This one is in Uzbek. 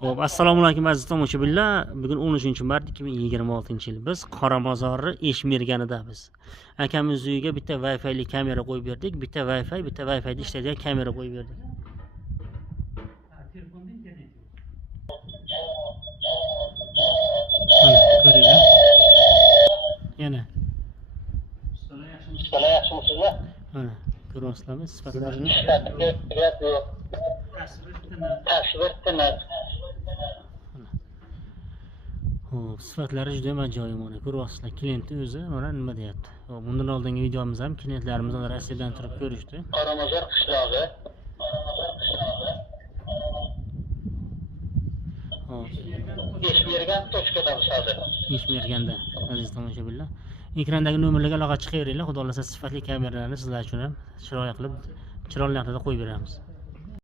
Xo'p, assalomu alaykum aziz tomoshabinlar. Bugun 13-mart 2026-yil. Biz Qoramozorni Eshmerganidamiz. Akamiz uyiga bitta Wi-Fi li kamera qo'yib berdik. Bitta Wi-Fi da ishlaydigan kamera qo'yib berdik. Mana ko'ringlar. Yana. Ustalar yaxshimisizlar? Mana ko'ryapsizlarmi sifatlarini? Tasvir tiniq. Xo'p, sifatlari juda ham ajoyib mana ko'ryapsizlar. Klient o'zi mana nima deyapti. Xo'p, bundan oldingi videomiz ham klientlarimiz Rossiyadan turib ko'rishdi. Qoramozor qishlog'i. Xo'p, Eshmergan tochkadamiz hozir. Eshmerganda aziz tomoshabinlar. Ekrandagi nomerlarga aloqa chiqaveringlar. Xudo xolasa sifatli kameralarni sizlar uchun ham chiroyli qilib, chiroyli narxda qo'yib beramiz.